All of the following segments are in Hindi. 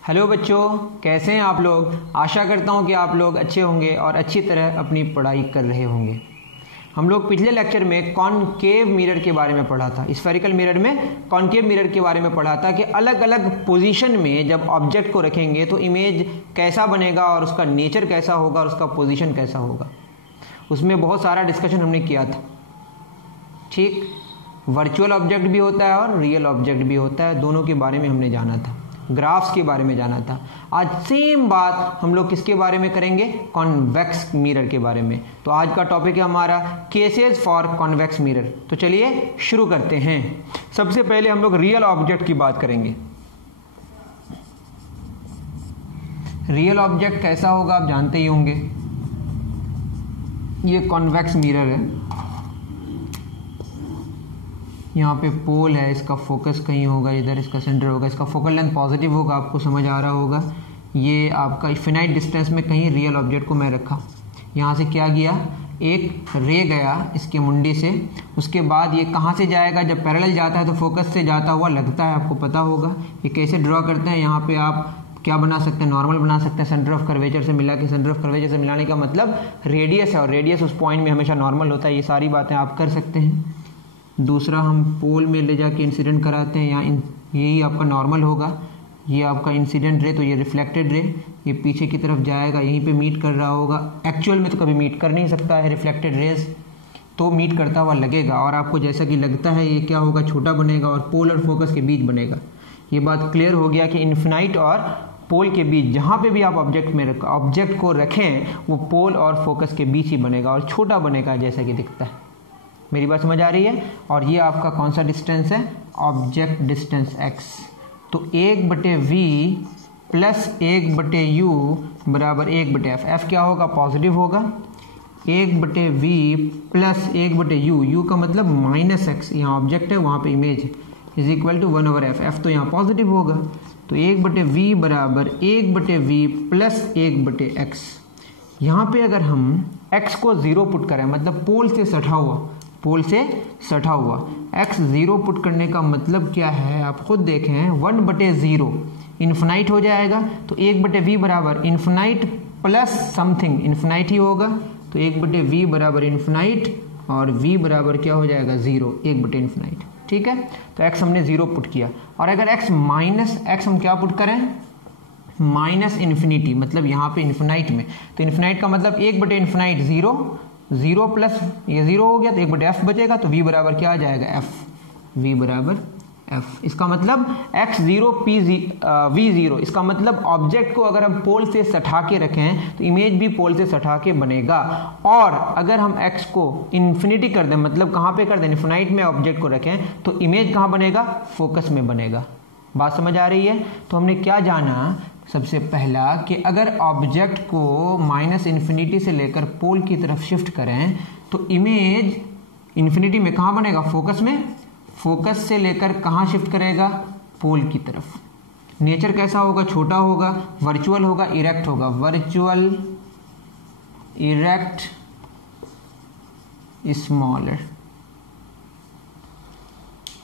हेलो बच्चों, कैसे हैं आप लोग। आशा करता हूं कि आप लोग अच्छे होंगे और अच्छी तरह अपनी पढ़ाई कर रहे होंगे। हम लोग पिछले लेक्चर में कॉनकेव मिरर के बारे में पढ़ा था। स्फेरिकल मिरर में कॉनकेव मिरर के बारे में पढ़ा था कि अलग अलग पोजीशन में जब ऑब्जेक्ट को रखेंगे तो इमेज कैसा बनेगा और उसका नेचर कैसा होगा और उसका पोजीशन कैसा होगा। उसमें बहुत सारा डिस्कशन हमने किया था। ठीक, वर्चुअल ऑब्जेक्ट भी होता है और रियल ऑब्जेक्ट भी होता है, दोनों के बारे में हमने जाना था। ग्राफ्स के बारे में जाना था। आज सेम बात हम लोग किसके बारे में करेंगे, कॉन्वेक्स मिरर के बारे में। तो आज का टॉपिक है हमारा केसेस फॉर कॉन्वेक्स मिरर। तो चलिए शुरू करते हैं। सबसे पहले हम लोग रियल ऑब्जेक्ट की बात करेंगे। रियल ऑब्जेक्ट कैसा होगा आप जानते ही होंगे। ये कॉन्वेक्स मिरर है, यहाँ पे पोल है, इसका फोकस कहीं होगा इधर, इसका सेंटर होगा, इसका फोकल लेंथ पॉजिटिव होगा, आपको समझ आ रहा होगा। ये आपका इन्फिनाइट डिस्टेंस में कहीं रियल ऑब्जेक्ट को मैं रखा, यहाँ से क्या गया, एक रे गया इसके मुंडी से। उसके बाद ये कहाँ से जाएगा, जब पैरेलल जाता है तो फोकस से जाता हुआ लगता है, आपको पता होगा। ये कैसे ड्रॉ करते हैं, यहाँ पे आप क्या बना सकते हैं, नॉर्मल बना सकते हैं। सेंटर ऑफ कर्वेचर से मिला के, सेंटर ऑफ कर्वेचर से मिलाने का मतलब रेडियस है और रेडियस उस पॉइंट में हमेशा नॉर्मल होता है। ये सारी बातें आप कर सकते हैं। दूसरा, हम पोल में ले जाके इंसिडेंट कराते हैं, यहाँ यही आपका नॉर्मल होगा। ये आपका इंसिडेंट रे, तो ये रिफ्लेक्टेड रे, ये पीछे की तरफ जाएगा, यहीं पे मीट कर रहा होगा। एक्चुअल में तो कभी मीट कर नहीं सकता है, रिफ्लेक्टेड रेज तो मीट करता हुआ लगेगा और आपको जैसा कि लगता है ये क्या होगा, छोटा बनेगा और पोल और फोकस के बीच बनेगा। ये बात क्लियर हो गया कि इन्फिनाइट और पोल के बीच जहाँ पे भी आप ऑब्जेक्ट को रखें वो पोल और फोकस के बीच ही बनेगा और छोटा बनेगा जैसा कि दिखता है। मेरी बात समझ आ रही है। और ये आपका कौन सा डिस्टेंस है, ऑब्जेक्ट डिस्टेंस x। तो 1/v प्लस 1/u बराबर 1/f। f क्या होगा, पॉजिटिव होगा। 1/v प्लस 1/u, u का मतलब -x, यहाँ ऑब्जेक्ट है वहाँ पे इमेज है, is equal to 1/f। f तो यहाँ पॉजिटिव होगा। तो 1/v बराबर 1/v प्लस 1/x। यहाँ पे अगर हम x को 0 पुट करें, मतलब पोल से सटा हुआ x 0 पुट करने का मतलब क्या है, आप खुद देखें। 1/0 इन्फिनाइट हो जाएगा, तो 1/v बराबर इन्फिनाइट प्लस समथिंग, इन्फिनाइट ही होगा। तो 1/v बराबर इन्फिनाइट और v बराबर क्या हो जाएगा, 0, 1/इन्फिनाइट। ठीक है, तो x हमने 0 पुट किया। और अगर x माइनस x हम क्या पुट करें, माइनस इन्फिनिटी, मतलब यहाँ पे इन्फिनाइट में, तो इन्फिनाइट का मतलब 1/इन्फिनाइट 0 प्लस ये 0 हो गया तो 1/f बचेगा। तो v बराबर क्या आ जाएगा, f, v बराबर f। इसका मतलब x0 v0। इसका मतलब ऑब्जेक्ट को अगर हम पोल से सटा के रखें तो इमेज भी पोल से सटा के बनेगा। और अगर हम x को इन्फिनिटी कर दें, मतलब कहाँ पे कर दें, इन्फिनाइट में ऑब्जेक्ट को रखें, तो इमेज कहाँ बनेगा, फोकस में बनेगा। बात समझ आ रही है। तो हमने क्या जाना, सबसे पहला कि अगर ऑब्जेक्ट को माइनस इन्फिनिटी से लेकर पोल की तरफ शिफ्ट करें तो इमेज इन्फिनिटी में कहाँ बनेगा, फोकस में। फोकस से लेकर कहाँ शिफ्ट करेगा, पोल की तरफ। नेचर कैसा होगा, छोटा होगा, वर्चुअल होगा, इरेक्ट होगा। Virtual, erect, smaller.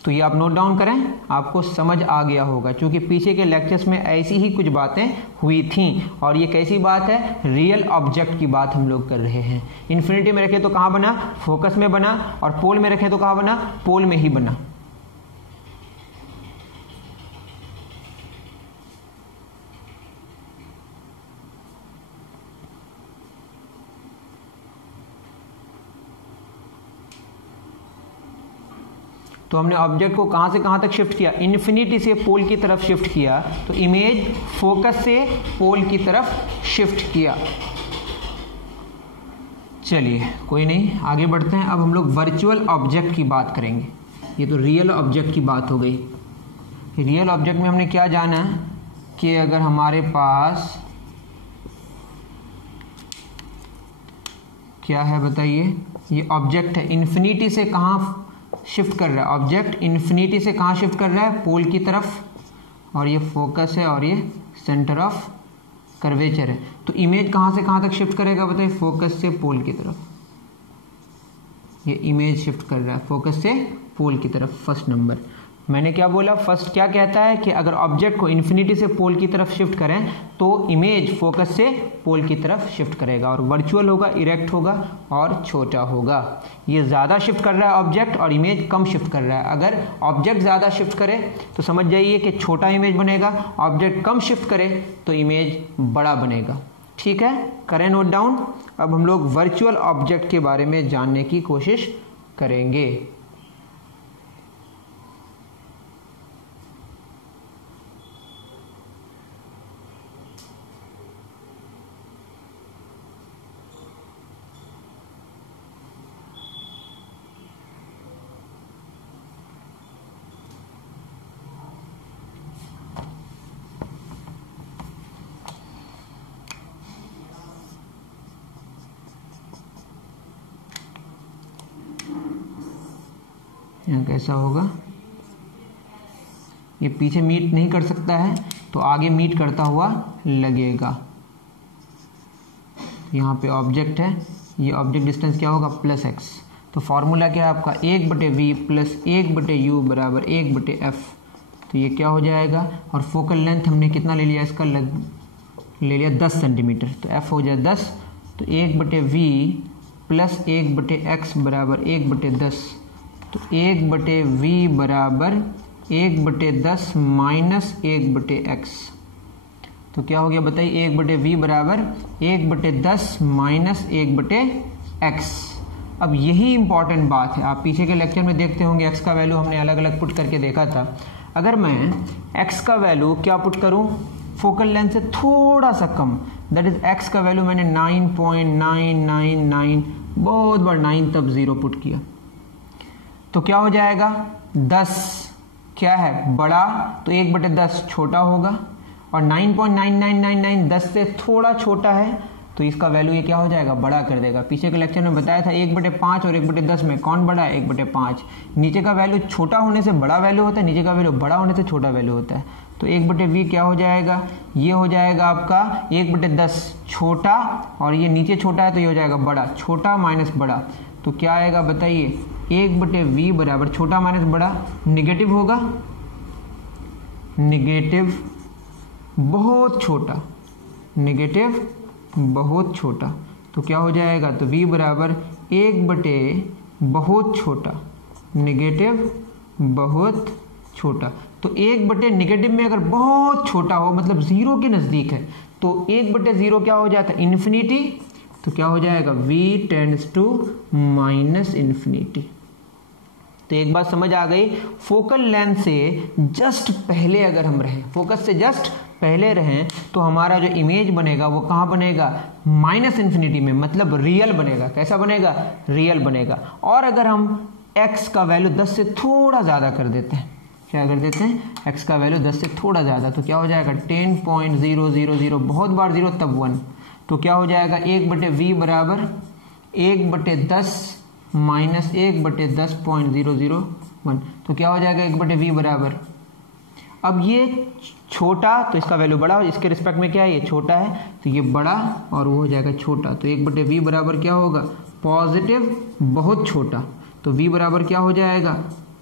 तो ये आप नोट डाउन करें, आपको समझ आ गया होगा, क्योंकि पीछे के लेक्चर्स में ऐसी ही कुछ बातें हुई थीं। और ये कैसी बात है, रियल ऑब्जेक्ट की बात हम लोग कर रहे हैं। इन्फिनिटी में रखे तो कहाँ बना, फोकस में बना, और पोल में रखे तो कहाँ बना, पोल में ही बना। तो हमने ऑब्जेक्ट को कहाँ से कहाँ तक शिफ्ट किया, इन्फिनिटी से पोल की तरफ शिफ्ट किया, तो इमेज फोकस से पोल की तरफ शिफ्ट किया। चलिए कोई नहीं, आगे बढ़ते हैं। अब हम लोग वर्चुअल ऑब्जेक्ट की बात करेंगे। ये तो रियल ऑब्जेक्ट की बात हो गई। रियल ऑब्जेक्ट में हमने क्या जाना कि अगर हमारे पास क्या है बताइए, ये ऑब्जेक्ट है, इन्फिनिटी से कहाँ शिफ्ट कर रहा है, ऑब्जेक्ट इन्फिनिटी से कहाँ शिफ्ट कर रहा है, पोल की तरफ, और ये फोकस है और ये सेंटर ऑफ कर्वेचर है। तो इमेज कहाँ से कहाँ तक शिफ्ट करेगा बताइए, फोकस से पोल की तरफ। ये इमेज शिफ्ट कर रहा है फोकस से पोल की तरफ, फर्स्ट नंबर। मैंने क्या बोला, फर्स्ट क्या कहता है कि अगर ऑब्जेक्ट को इन्फिनिटी से पोल की तरफ शिफ्ट करें तो इमेज फोकस से पोल की तरफ शिफ्ट करेगा, और वर्चुअल होगा, इरेक्ट होगा और छोटा होगा। ये ज़्यादा शिफ्ट कर रहा है ऑब्जेक्ट और इमेज कम शिफ्ट कर रहा है। अगर ऑब्जेक्ट ज़्यादा शिफ्ट करे तो समझ जाइए कि छोटा इमेज बनेगा, ऑब्जेक्ट कम शिफ्ट करे तो इमेज बड़ा बनेगा। ठीक है, करें नोट डाउन। अब हम लोग वर्चुअल ऑब्जेक्ट के बारे में जानने की कोशिश करेंगे। यहाँ कैसा होगा, ये पीछे मीट नहीं कर सकता है तो आगे मीट करता हुआ लगेगा। यहाँ पे ऑब्जेक्ट है, ये ऑब्जेक्ट डिस्टेंस क्या होगा, +x। तो फॉर्मूला क्या है आपका, 1/v + 1/u बराबर 1/f। तो ये क्या हो जाएगा, और फोकल लेंथ हमने कितना ले लिया, इसका ले लिया 10 सेंटीमीटर, तो f हो जाए 10। तो 1/v + 1/x बराबर 1/10। तो 1/v बराबर 1/10 - 1/x। तो क्या हो गया बताइए, 1/v बराबर 1/10 - 1/x। अब यही इंपॉर्टेंट बात है, आप पीछे के लेक्चर में देखते होंगे x का वैल्यू हमने अलग अलग पुट करके देखा था। अगर मैं x का वैल्यू क्या पुट करूं, फोकल लेंथ से थोड़ा सा कम, दैट इज x का वैल्यू मैंने 9.999, बहुत बार 9 तब 0 पुट किया, तो क्या हो जाएगा, 10 क्या है बड़ा, तो 1/10 छोटा होगा, और 9.9999 10 से थोड़ा छोटा है, तो इसका वैल्यू ये क्या हो जाएगा, बड़ा कर देगा। पीछे के लेक्चर में बताया था 1/5 और 1/10 में कौन बड़ा है, 1/5। नीचे का वैल्यू छोटा होने से बड़ा वैल्यू होता है, नीचे का वैल्यू बड़ा होने से छोटा वैल्यू होता है। तो 1/v क्या हो जाएगा, ये हो जाएगा आपका 1/10 छोटा, और ये नीचे छोटा है तो ये हो जाएगा बड़ा, छोटा माइनस बड़ा। तो क्या आएगा बताइए, 1/v बराबर छोटा माइनस बड़ा, निगेटिव होगा, निगेटिव बहुत छोटा, निगेटिव बहुत छोटा। तो क्या हो जाएगा, तो v बराबर 1/बहुत छोटा, निगेटिव बहुत छोटा। तो 1/ नेगेटिव में अगर बहुत छोटा हो, मतलब 0 के नज़दीक है, तो 1/0 क्या हो जाता है, इन्फिनिटी। तो क्या हो जाएगा, v टेंड्स टू -इन्फिनिटी। तो एक बात समझ आ गई, फोकल लेंथ से जस्ट पहले अगर हम रहें, फोकस से जस्ट पहले रहें, तो हमारा जो इमेज बनेगा वो कहाँ बनेगा, -इन्फिनिटी में, मतलब रियल बनेगा। कैसा बनेगा, रियल बनेगा। और अगर हम x का वैल्यू 10 से थोड़ा ज़्यादा कर देते हैं, क्या कर देते हैं, x का वैल्यू 10 से थोड़ा ज़्यादा, तो क्या हो जाएगा, 10.000, बहुत बार 0 तब 1। तो क्या हो जाएगा, 1/v बराबर 1/10 - 1/10.001। तो क्या हो जाएगा, 1/v बराबर, अब ये छोटा तो इसका वैल्यू बड़ा, इसके रिस्पेक्ट में क्या है, ये छोटा है तो ये बड़ा, और वो हो जाएगा छोटा। तो 1/v बराबर क्या होगा, पॉजिटिव बहुत छोटा। तो v बराबर क्या हो जाएगा,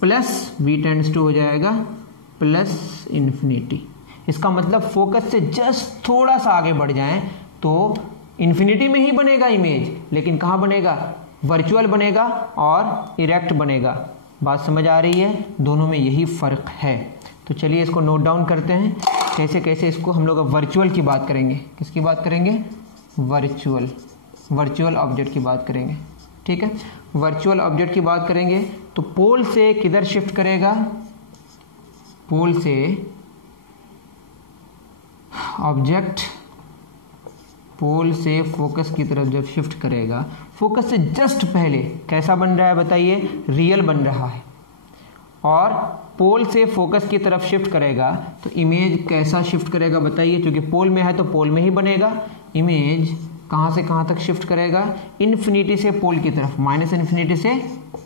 प्लस, v टेंड्स टू हो जाएगा +इन्फिनिटी। इसका मतलब फोकस से जस्ट थोड़ा सा आगे बढ़ जाएं तो इन्फिनिटी में ही बनेगा इमेज, लेकिन कहाँ बनेगा, वर्चुअल बनेगा और इरेक्ट बनेगा। बात समझ आ रही है, दोनों में यही फर्क है। तो चलिए इसको नोट डाउन करते हैं, कैसे कैसे इसको हम लोग अब वर्चुअल की बात करेंगे। किसकी बात करेंगे, वर्चुअल ऑब्जेक्ट की बात करेंगे। ठीक है, वर्चुअल ऑब्जेक्ट की बात करेंगे तो पोल से किधर शिफ्ट करेगा, पोल से ऑब्जेक्ट पोल से फोकस की तरफ जब शिफ्ट करेगा, फोकस से जस्ट पहले कैसा बन रहा है बताइए, रियल बन रहा है। और पोल से फोकस की तरफ शिफ्ट करेगा तो इमेज कैसा शिफ्ट करेगा बताइए, क्योंकि पोल में है तो पोल में ही बनेगा। इमेज कहाँ से कहाँ तक शिफ्ट करेगा, इन्फिनिटी से पोल की तरफ, -इन्फिनिटी से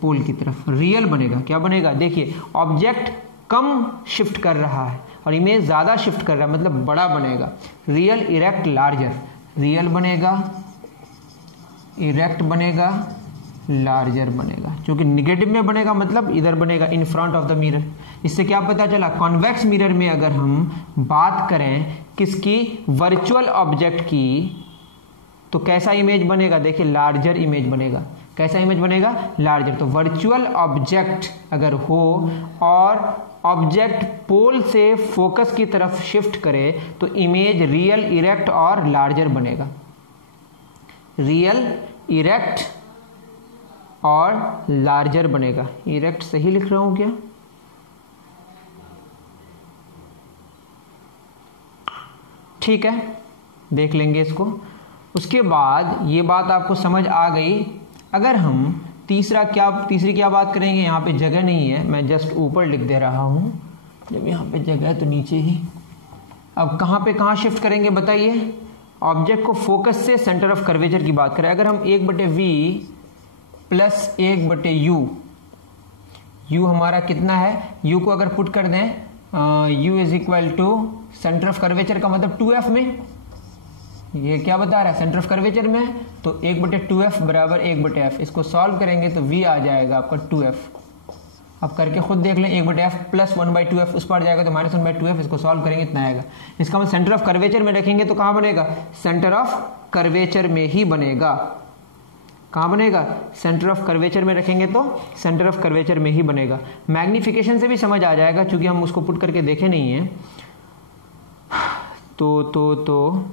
पोल की तरफ, रियल बनेगा। क्या बनेगा, देखिए ऑब्जेक्ट कम शिफ्ट कर रहा है और इमेज ज़्यादा शिफ्ट कर रहा है, मतलब बड़ा बनेगा। रियल, इरेक्ट, लार्जर, रियल बनेगा, इरेक्ट बनेगा, लार्जर बनेगा। क्योंकि निगेटिव में बनेगा मतलब इधर बनेगा in front of the mirror. इससे क्या पता चला, कॉन्वेक्स मिरर में अगर हम बात करें किसकी, वर्चुअल ऑब्जेक्ट की, तो कैसा इमेज बनेगा, देखिए लार्जर इमेज बनेगा। कैसा इमेज बनेगा, लार्जर। तो वर्चुअल ऑब्जेक्ट अगर हो और ऑब्जेक्ट पोल से फोकस की तरफ शिफ्ट करे तो इमेज रियल, इरेक्ट और लार्जर बनेगा। रियल, इरेक्ट और लार्जर बनेगा। इरेक्ट सही लिख रहा हूं क्या? ठीक है, देख लेंगे इसको। उसके बाद ये बात आपको समझ आ गई। अगर हम तीसरी क्या बात करेंगे, यहाँ पे जगह नहीं है, मैं जस्ट ऊपर लिख दे रहा हूं। जब यहाँ पे जगह है तो नीचे ही। अब कहाँ शिफ्ट करेंगे बताइए। ऑब्जेक्ट को फोकस से सेंटर ऑफ कर्वेचर की बात करें, अगर हम 1/v प्लस 1/u, u हमारा कितना है, u को अगर पुट कर दें, u is equal to centre of curvature का मतलब 2f में, ये क्या बता रहा है, सेंटर ऑफ कर्वेचर में, तो 1/2f बराबर 1/f। इसको सॉल्व करेंगे तो v आ जाएगा आपका 2f। अब करके खुद देख लें, 1/f प्लस 1/2f उस पर जाएगा तो -1/2f। इसको सॉल्व करेंगे इतना आएगा। इसका मतलब सेंटर ऑफ कर्वेचर में रखेंगे तो कहां बनेगा, सेंटर ऑफ कर्वेचर में ही बनेगा। कहां बनेगा, सेंटर ऑफ कर्वेचर में रखेंगे तो सेंटर ऑफ कर्वेचर में ही बनेगा। मैग्निफिकेशन से भी समझ आ जाएगा क्योंकि हम उसको पुट करके देखे नहीं है। तो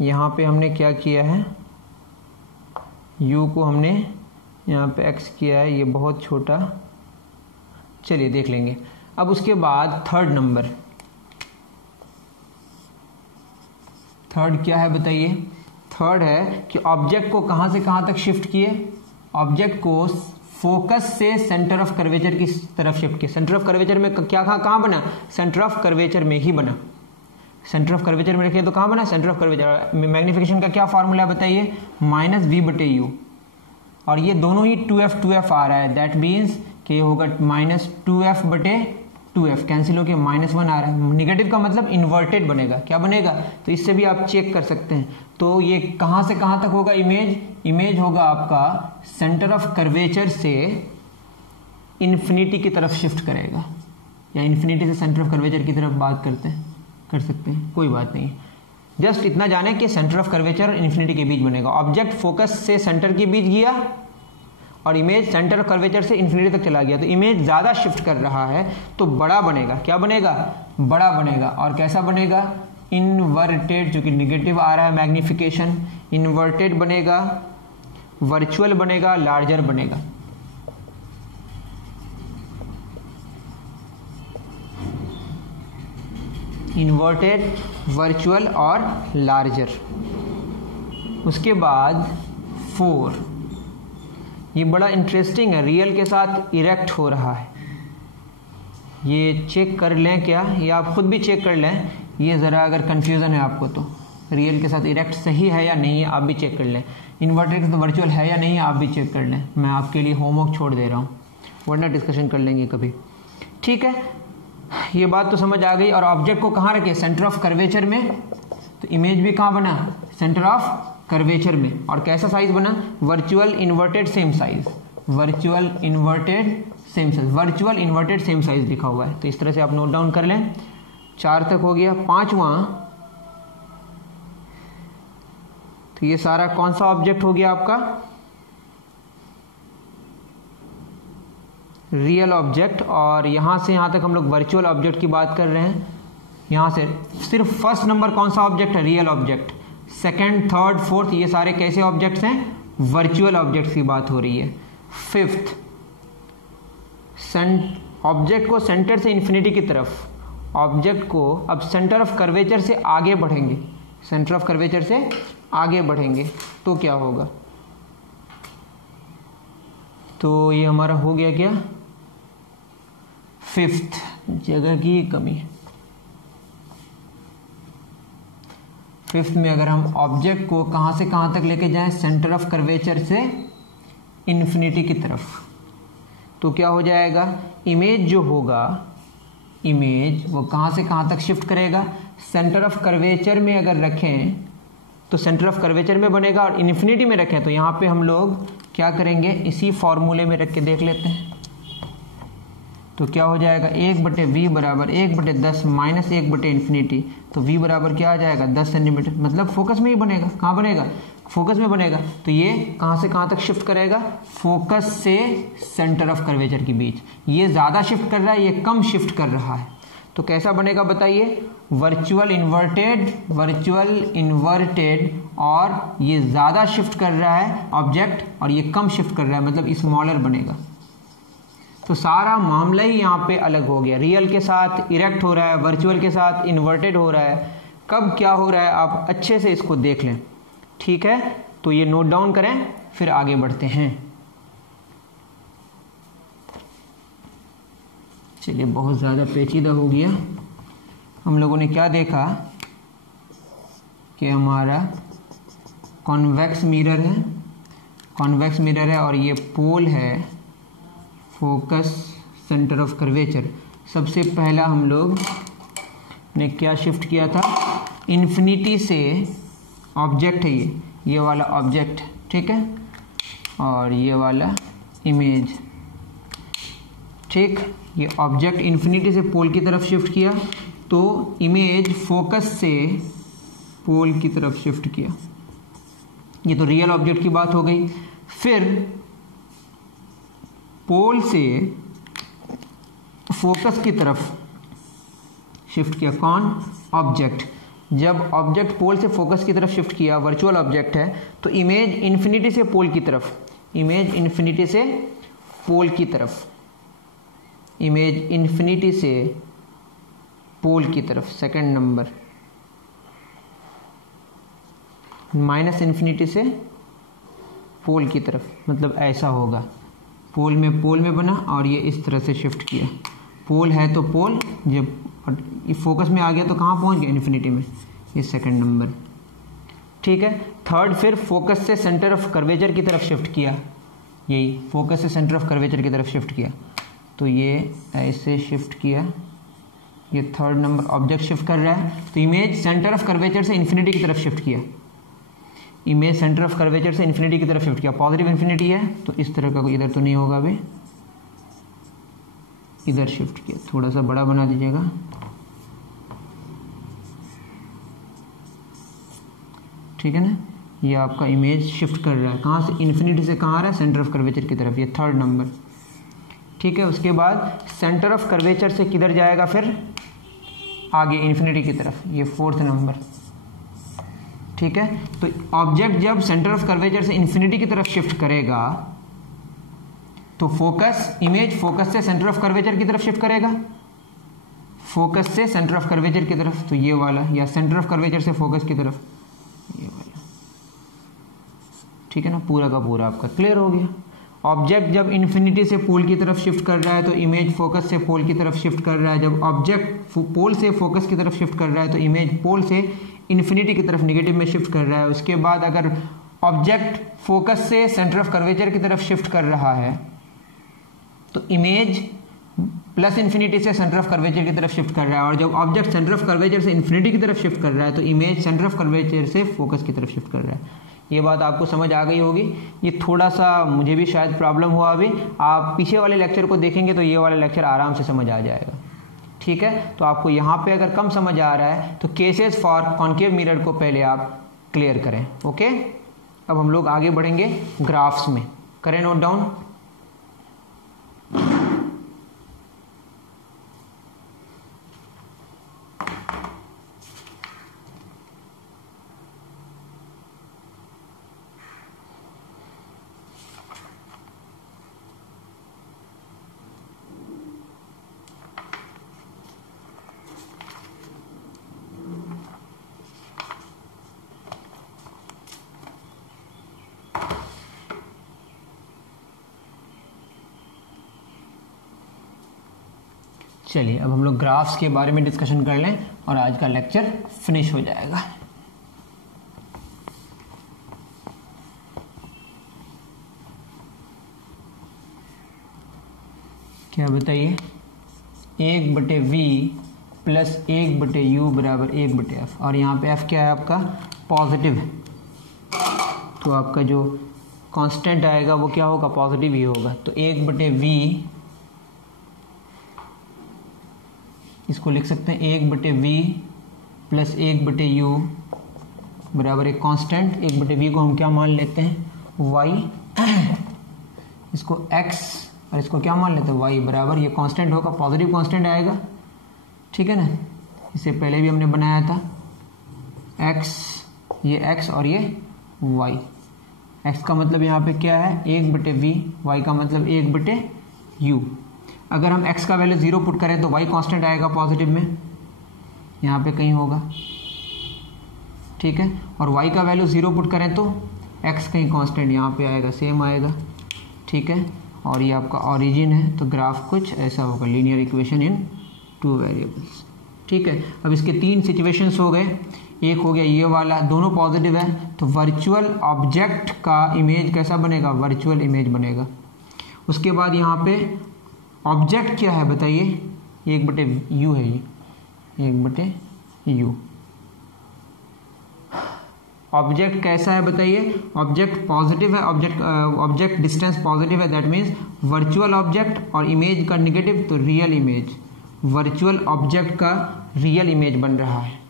यहां पे हमने क्या किया है, u को हमने यहाँ पे x किया है, ये बहुत छोटा, चलिए देख लेंगे। अब उसके बाद थर्ड नंबर, थर्ड क्या है बताइए। थर्ड है कि ऑब्जेक्ट को कहां से कहां तक शिफ्ट किए, ऑब्जेक्ट को फोकस से सेंटर ऑफ कर्वेचर की तरफ शिफ्ट किए। सेंटर ऑफ कर्वेचर में क्या कहां बना, सेंटर ऑफ कर्वेचर में ही बना। सेंटर ऑफ कर्वेचर में रखिए तो कहां बना, सेंटर ऑफ कर्वेचर। मैग्निफिकेशन का क्या फॉर्मूला है बताइए, -v/u, और ये दोनों ही 2f आ रहा है। दैट मीन्स कि होगा -2f/2f, कैंसिल होकर -1 आ रहा है। निगेटिव का मतलब इन्वर्टेड बनेगा। क्या बनेगा, तो इससे भी आप चेक कर सकते हैं। तो ये कहां से कहां तक होगा इमेज होगा आपका सेंटर ऑफ कर्वेचर से इन्फिनिटी की तरफ शिफ्ट करेगा, या इन्फिनिटी से सेंटर ऑफ कर्वेचर की तरफ बात कर सकते हैं, कोई बात नहीं। जस्ट इतना जाने कि सेंटर ऑफ कर्वेचर और इन्फिनिटी के बीच बनेगा। ऑब्जेक्ट फोकस से सेंटर के बीच गया और इमेज सेंटर ऑफ कर्वेचर से इन्फिनिटी तक चला गया, तो इमेज ज्यादा शिफ्ट कर रहा है तो बड़ा बनेगा। क्या बनेगा, बड़ा बनेगा। और कैसा बनेगा, इनवर्टेड, जो कि निगेटिव आ रहा है मैग्निफिकेशन, इन्वर्टेड बनेगा, वर्चुअल बनेगा, लार्जर बनेगा। इन्वर्टेड, वर्चुअल और लार्जर। उसके बाद 4, ये बड़ा इंटरेस्टिंग है, रियल के साथ इरेक्ट हो रहा है। ये चेक कर लें क्या, ये आप खुद भी चेक कर लें, ये ज़रा अगर कंफ्यूजन है आपको तो रियल के साथ इरेक्ट सही है या नहीं है आप भी चेक कर लें। इन्वर्टेड के साथ वर्चुअल है या नहीं आप भी चेक कर लें। मैं आपके लिए होमवर्क छोड़ दे रहा हूँ, वरना डिस्कशन कर लेंगे कभी। ठीक है, ये बात तो समझ आ गई। और ऑब्जेक्ट को कहाँ रखे, सेंटर ऑफ कर्वेचर में, तो इमेज भी कहाँ बना, सेंटर ऑफ कर्वेचर में। और कैसा साइज बना, virtual inverted same size, virtual inverted same size, virtual inverted same size लिखा हुआ है। तो इस तरह से आप नोट डाउन कर लें। 4 तक हो गया। 5वां, तो ये सारा कौन सा ऑब्जेक्ट हो गया आपका, रियल ऑब्जेक्ट। और यहां से यहां तक हम लोग वर्चुअल ऑब्जेक्ट की बात कर रहे हैं। यहां से सिर्फ फर्स्ट नंबर कौन सा ऑब्जेक्ट है, real object. Second, third, fourth, ये सारे कैसे ऑब्जेक्ट्स हैं, वर्चुअल ऑब्जेक्ट्स की बात हो रही है। 5th, ऑब्जेक्ट को सेंटर से इन्फिनिटी की तरफ, ऑब्जेक्ट को अब सेंटर ऑफ कर्वेचर से आगे बढ़ेंगे, सेंटर ऑफ कर्वेचर से आगे बढ़ेंगे तो क्या होगा, तो ये हमारा हो गया क्या, 5th, जगह की कमी। 5th में अगर हम ऑब्जेक्ट को कहां से कहां तक लेके जाएं, सेंटर ऑफ कर्वेचर से इन्फिनिटी की तरफ, तो क्या हो जाएगा, इमेज जो होगा, इमेज वो कहां से कहां तक शिफ्ट करेगा, सेंटर ऑफ कर्वेचर में अगर रखें तो सेंटर ऑफ कर्वेचर में बनेगा, और इन्फिनिटी में रखें तो यहाँ पे हम लोग क्या करेंगे, इसी फॉर्मूले में रख के देख लेते हैं। तो क्या हो जाएगा, 1/v बराबर 1/10 माइनस 1/इन्फिनिटी। तो v बराबर क्या आ जाएगा, 10 सेंटीमीटर, मतलब फोकस में ही बनेगा। कहाँ बनेगा, फोकस में बनेगा। तो ये कहाँ से कहाँ तक शिफ्ट करेगा, फोकस से सेंटर ऑफ कर्वेचर के बीच। ये ज़्यादा शिफ्ट कर रहा है, ये कम शिफ्ट कर रहा है। तो कैसा बनेगा बताइए, वर्चुअल इन्वर्टेड, और ये ज़्यादा शिफ्ट कर रहा है ऑब्जेक्ट और ये कम शिफ्ट कर रहा है, मतलब स्मॉलर बनेगा। तो सारा मामला ही यहाँ पे अलग हो गया। रियल के साथ इरेक्ट हो रहा है, वर्चुअल के साथ इन्वर्टेड हो रहा है। कब क्या हो रहा है आप अच्छे से इसको देख लें, ठीक है। तो ये नोट डाउन करें, फिर आगे बढ़ते हैं। चलिए, बहुत ज़्यादा पेचीदा हो गया। हम लोगों ने क्या देखा कि हमारा कॉन्वेक्स मिरर है और ये पोल है फोकस सेंटर ऑफ कर्वेचर। सबसे पहला हम लोग ने क्या शिफ्ट किया था, इन्फिनिटी से ऑब्जेक्ट है ये वाला ऑब्जेक्ट, ठीक है, और ये वाला इमेज, ठीक। ये ऑब्जेक्ट इन्फिनिटी से पोल की तरफ शिफ्ट किया, तो इमेज फोकस से पोल की तरफ शिफ्ट किया। ये तो रियल ऑब्जेक्ट की बात हो गई। फिर पोल से फोकस की तरफ शिफ्ट किया, कौन, ऑब्जेक्ट। जब ऑब्जेक्ट पोल से फोकस की तरफ शिफ्ट किया, वर्चुअल ऑब्जेक्ट है, तो इमेज इन्फिनिटी से पोल की तरफ, इमेज इन्फिनिटी से पोल की तरफ, इमेज इन्फिनिटी से पोल की तरफ, सेकंड नंबर, माइनस इन्फिनिटी से पोल की तरफ, मतलब ऐसा होगा। पोल में बना और ये इस तरह से शिफ्ट किया। पोल है तो पोल, जब ये फोकस में आ गया तो कहाँ पहुँच गया, इन्फिनिटी में, ये सेकंड नंबर, ठीक है। थर्ड, फिर फोकस से सेंटर ऑफ कर्वेचर की तरफ शिफ्ट किया, यही फोकस से सेंटर ऑफ कर्वेचर की तरफ शिफ्ट किया, तो ये ऐसे शिफ्ट किया। ये थर्ड नंबर ऑब्जेक्ट शिफ्ट कर रहा है, तो इमेज सेंटर ऑफ कर्वेचर से इन्फिनिटी की तरफ शिफ्ट किया, इमेज सेंटर ऑफ कर्वेचर से इन्फिनिटी की तरफ शिफ्ट किया। पॉजिटिव इन्फिनिटी है तो इस तरह का कोई इधर तो नहीं होगा, अभी इधर शिफ्ट किया, थोड़ा सा बड़ा बना दीजिएगा, ठीक है ना। ये आपका इमेज शिफ्ट कर रहा है, कहाँ से, इन्फिनिटी से कहाँ आ रहा है, सेंटर ऑफ कर्वेचर की तरफ, ये थर्ड नंबर, ठीक है। उसके बाद सेंटर ऑफ कर्वेचर से किधर जाएगा, फिर आगे इन्फिनिटी की तरफ, ये फोर्थ नंबर, ठीक है। तो ऑब्जेक्ट जब सेंटर ऑफ कर्वेचर से इन्फिनिटी की तरफ शिफ्ट करेगा तो फोकस, इमेज फोकस से सेंटर ऑफ कर्वेचर की तरफ शिफ्ट करेगा, फोकस से सेंटर ऑफ कर्वेचर की तरफ, तो ये वाला, या सेंटर ऑफ कर्वेचर से फोकस की तरफ, ये वाला, ठीक है ना। पूरा का पूरा आपका क्लियर हो गया। ऑब्जेक्ट जब इन्फिनिटी से पोल की तरफ शिफ्ट कर रहा है तो इमेज फोकस से पोल की तरफ शिफ्ट कर रहा है। जब ऑब्जेक्ट पोल से फोकस की तरफ शिफ्ट कर रहा है तो इमेज पोल से इन्फिनिटी की तरफ नेगेटिव में शिफ्ट कर रहा है। उसके बाद अगर ऑब्जेक्ट फोकस से सेंटर ऑफ कर्वेचर की तरफ शिफ्ट कर रहा है तो इमेज प्लस इन्फिनिटी से सेंटर ऑफ कर्वेचर की तरफ शिफ्ट कर रहा है, और जब ऑब्जेक्ट सेंटर ऑफ कर्वेचर से इन्फिनिटी की तरफ शिफ्ट कर रहा है तो इमेज सेंटर ऑफ कर्वेचर से फोकस की तरफ शिफ्ट कर रहा है। ये बात आपको समझ आ गई होगी। ये थोड़ा सा मुझे भी शायद प्रॉब्लम हुआ, अभी आप पीछे वाले लेक्चर को देखेंगे तो ये वाला लेक्चर आराम से समझ आ जाएगा, ठीक है। तो आपको यहाँ पे अगर कम समझ आ रहा है तो केसेस फॉर कॉन्केव मिरर को पहले आप क्लियर करें, ओके। अब हम लोग आगे बढ़ेंगे ग्राफ्स में, करें नोट डाउन। चलिए अब हम लोग ग्राफ्स के बारे में डिस्कशन कर लें और आज का लेक्चर फिनिश हो जाएगा। क्या बताइए, 1/v प्लस 1/u बराबर 1/f, और यहाँ पे f क्या है आपका, पॉजिटिव है। तो आपका जो कांस्टेंट आएगा वो क्या होगा, पॉजिटिव ही होगा। तो 1/v, इसको लिख सकते हैं 1/v प्लस 1/u बराबर एक कांस्टेंट। 1/v को हम क्या मान लेते हैं, y, इसको x और इसको क्या मान लेते हैं, y बराबर, ये कांस्टेंट होगा, पॉजिटिव कांस्टेंट आएगा, ठीक है ना। इससे पहले भी हमने बनाया था x, ये x और ये y। x का मतलब यहाँ पे क्या है 1/v, y का मतलब 1/u। अगर हम x का वैल्यू 0 पुट करें तो y कांस्टेंट आएगा पॉजिटिव में, यहाँ पे कहीं होगा, ठीक है। और y का वैल्यू 0 पुट करें तो x कहीं कांस्टेंट यहाँ पे आएगा, सेम आएगा, ठीक है। और ये आपका ओरिजिन है, तो ग्राफ कुछ ऐसा होगा, लीनियर इक्वेशन इन 2 वेरिएबल्स, ठीक है। अब इसके 3 सिचुएशंस हो गए। एक हो गया ये वाला, दोनों पॉजिटिव है, तो वर्चुअल ऑब्जेक्ट का इमेज कैसा बनेगा, वर्चुअल इमेज बनेगा। उसके बाद यहाँ पे ऑब्जेक्ट क्या है बताइए, 1/u है, ये 1/u। ऑब्जेक्ट कैसा है बताइए, ऑब्जेक्ट पॉजिटिव है, ऑब्जेक्ट डिस्टेंस पॉजिटिव है, दैट मीन्स वर्चुअल ऑब्जेक्ट और इमेज का निगेटिव, तो रियल इमेज, वर्चुअल ऑब्जेक्ट का रियल इमेज बन रहा है।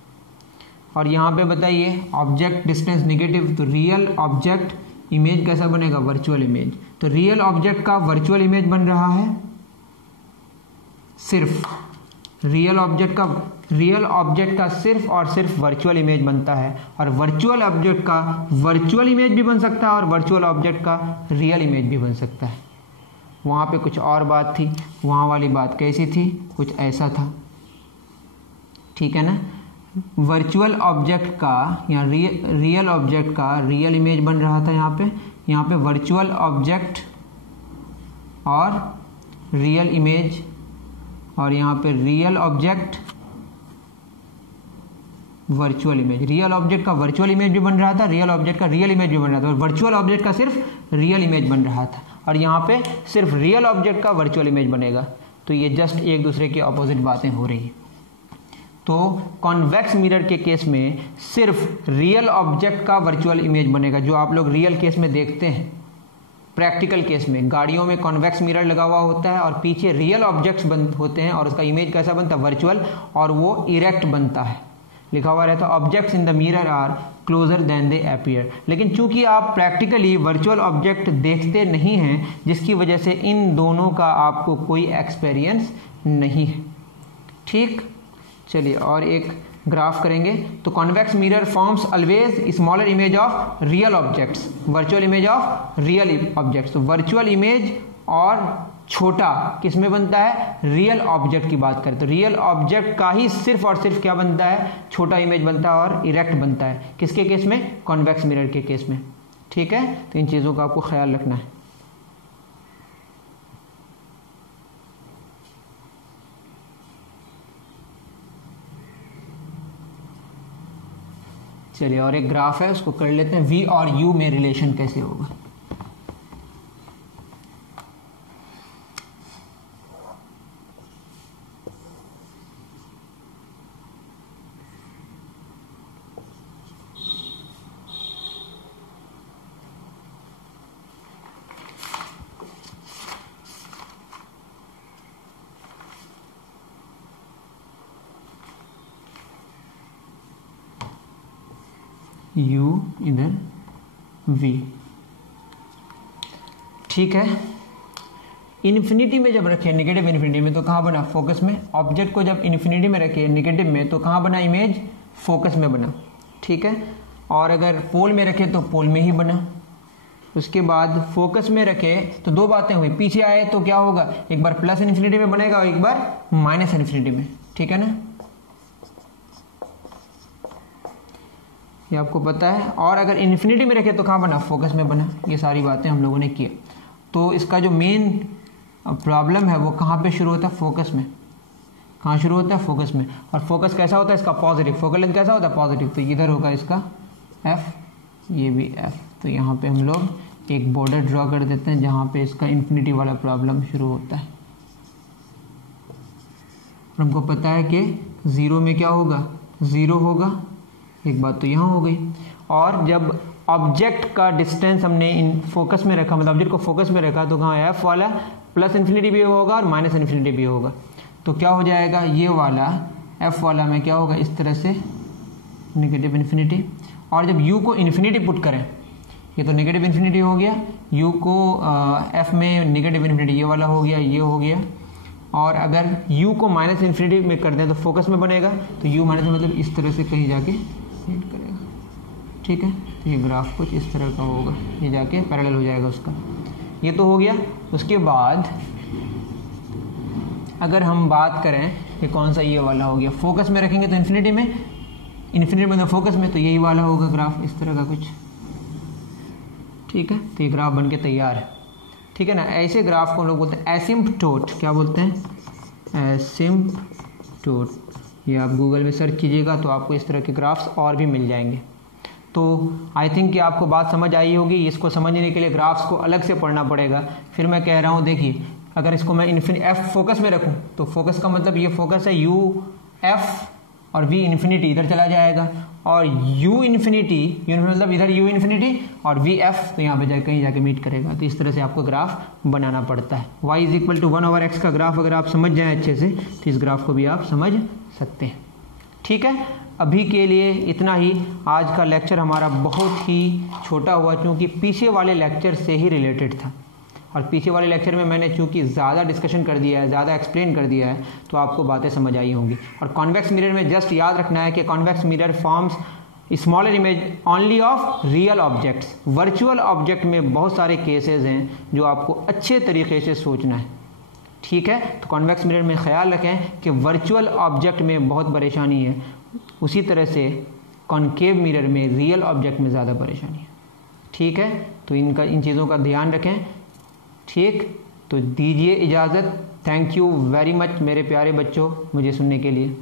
और यहाँ पे बताइए ऑब्जेक्ट डिस्टेंस निगेटिव, तो रियल ऑब्जेक्ट इमेज कैसा बनेगा, वर्चुअल इमेज। तो रियल ऑब्जेक्ट का वर्चुअल इमेज बन रहा है, सिर्फ रियल ऑब्जेक्ट का सिर्फ और सिर्फ वर्चुअल इमेज बनता है। और वर्चुअल ऑब्जेक्ट का वर्चुअल इमेज भी बन सकता है और वर्चुअल ऑब्जेक्ट का रियल इमेज भी बन सकता है। वहाँ पे कुछ और बात थी, वहाँ वाली बात कैसी थी, कुछ ऐसा था, ठीक है ना। वर्चुअल ऑब्जेक्ट का या रियल ऑब्जेक्ट का रियल इमेज बन रहा था यहाँ पे वर्चुअल ऑब्जेक्ट और रियल इमेज, और यहाँ पे real object virtual image. Real object का वर्चुअल इमेज भी बन रहा था, रियल ऑब्जेक्ट का रियल इमेज भी बन रहा था, और वर्चुअल ऑब्जेक्ट का सिर्फ रियल इमेज बन रहा था। और यहाँ पे सिर्फ रियल ऑब्जेक्ट का वर्चुअल इमेज बनेगा। तो ये जस्ट एक दूसरे की अपोजिट बातें हो रही हैं। तो कॉन्वेक्स मिरर के केस में सिर्फ रियल ऑब्जेक्ट का वर्चुअल इमेज बनेगा, जो आप लोग रियल केस में देखते हैं। प्रैक्टिकल केस में गाड़ियों में कॉन्वेक्स मिरर लगा हुआ होता है और पीछे रियल ऑब्जेक्ट्स होते हैं और उसका इमेज कैसा बनता है, वर्चुअल, और वो इरेक्ट बनता है, लिखा हुआ रहता है objects in the mirror are closer than they appear. लेकिन चूंकि आप प्रैक्टिकली वर्चुअल ऑब्जेक्ट देखते नहीं हैं, जिसकी वजह से इन दोनों का आपको कोई एक्सपीरियंस नहीं है, ठीक। चलिए और एक ग्राफ करेंगे। तो convex mirror forms always smaller image of real objects, virtual image of real objects. तो वर्चुअल इमेज और छोटा किस में बनता है, रियल ऑब्जेक्ट की बात करें तो रियल ऑब्जेक्ट का ही सिर्फ और सिर्फ क्या बनता है, छोटा इमेज बनता है और इरेक्ट बनता है। किसके केस में, कॉन्वेक्स मिरर के केस में, ठीक है। तो इन चीजों का आपको ख्याल रखना है। चलिए और एक ग्राफ है उसको कर लेते हैं, v और u में रिलेशन कैसे होगा। u इधर v, ठीक है। इन्फिनिटी में जब रखे, नेगेटिव इन्फिनिटी में, तो कहाँ बना, फोकस में। ऑब्जेक्ट को जब इन्फिनिटी में रखे नेगेटिव में, तो कहाँ बना, इमेज फोकस में बना, ठीक है। और अगर पोल में रखे तो पोल में ही बना। उसके बाद फोकस में रखे तो दो बातें हुई, पीछे आए तो क्या होगा, एक बार प्लस इन्फिनिटी में बनेगा और एक बार माइनस इन्फिनिटी में, ठीक है ना, ये आपको पता है। और अगर इन्फिनिटी में रखे तो कहाँ बना, फोकस में बना। ये सारी बातें हम लोगों ने की। तो इसका जो मेन प्रॉब्लम है वो कहाँ पे शुरू होता है, फोकस में। कहाँ शुरू होता है, फोकस में। और फोकस कैसा होता है इसका, पॉजिटिव। फोकल लेंथ कैसा होता है, पॉजिटिव। तो इधर होगा इसका f, ये भी f। तो यहाँ पे हम लोग एक बॉर्डर ड्रॉ कर देते हैं जहाँ पे इसका इन्फिनिटी वाला प्रॉब्लम शुरू होता है। और हमको पता है कि 0 में क्या होगा, 0 होगा। एक बात तो यहाँ हो गई। और जब ऑब्जेक्ट का डिस्टेंस हमने इन फोकस में रखा, मतलब ऑब्जेक्ट को फोकस में रखा, तो कहाँ एफ वाला प्लस इन्फिनिटी भी होगा और माइनस इन्फिनिटी भी होगा। तो क्या हो जाएगा, ये वाला एफ वाला में क्या होगा, इस तरह से नेगेटिव इन्फिनिटी। और जब यू को इन्फिनिटी पुट करें, ये तो नेगेटिव इन्फिनिटी हो गया, यू को एफ में नेगेटिव इन्फिनिटी ये वाला हो गया, ये हो गया। और अगर u को माइनस इन्फिनिटी में कर दें तो फोकस में बनेगा, तो u माइनस मतलब इस तरह से कहीं जाके हिट करेगा, ठीक है। तो ये ग्राफ कुछ इस तरह का होगा, ये जाके पैरेलल हो जाएगा उसका। ये तो हो गया। उसके बाद अगर हम बात करें कि कौन सा ये वाला हो गया, फोकस में रखेंगे तो इन्फिनिटी में, इन्फिनिटी मतलब फोकस में, तो यही वाला होगा ग्राफ इस तरह का कुछ, ठीक है। तो ये ग्राफ बन के तैयार है, ठीक है ना। ऐसे ग्राफ को हम लोग बोलते हैं एसिम्पटोट। क्या बोलते हैं, एसिम्पटोट। ये आप गूगल में सर्च कीजिएगा तो आपको इस तरह के ग्राफ्स और भी मिल जाएंगे। तो आई थिंक कि आपको बात समझ आई होगी। इसको समझने के लिए ग्राफ्स को अलग से पढ़ना पड़ेगा। फिर मैं कह रहा हूँ, देखिए अगर इसको मैं एफ फोकस में रखूँ तो फोकस का मतलब ये फोकस है यू एफ, और वी इन्फिनिटी इधर चला जाएगा, और यू इन्फिनिटी मतलब इधर यू इन्फिनिटी और वी एफ, तो यहाँ पे जाके कहीं जाके मीट करेगा। तो इस तरह से आपको ग्राफ बनाना पड़ता है। y is equal to 1/x का ग्राफ अगर आप समझ जाएं अच्छे से तो इस ग्राफ को भी आप समझ सकते हैं, ठीक है। अभी के लिए इतना ही। आज का लेक्चर हमारा बहुत ही छोटा हुआ क्योंकि पीछे वाले लेक्चर से ही रिलेटेड था, और पीछे वाले लेक्चर में मैंने चूंकि ज़्यादा डिस्कशन कर दिया है, ज़्यादा एक्सप्लेन कर दिया है, तो आपको बातें समझ आई होंगी। और कॉन्वेक्स मिरर में जस्ट याद रखना है कि convex mirror forms smaller image only of real objects. Virtual object में बहुत सारे केसेस हैं जो आपको अच्छे तरीके से सोचना है, ठीक है। तो कॉन्वेक्स मिरर में ख्याल रखें कि वर्चुअल ऑब्जेक्ट में बहुत परेशानी है, उसी तरह से कॉनकेव मिरर में रियल ऑब्जेक्ट में ज़्यादा परेशानी है, ठीक है। तो इन चीज़ों का ध्यान रखें, ठीक। तो दीजिए इजाज़त। थैंक यू वेरी मच मेरे प्यारे बच्चों मुझे सुनने के लिए।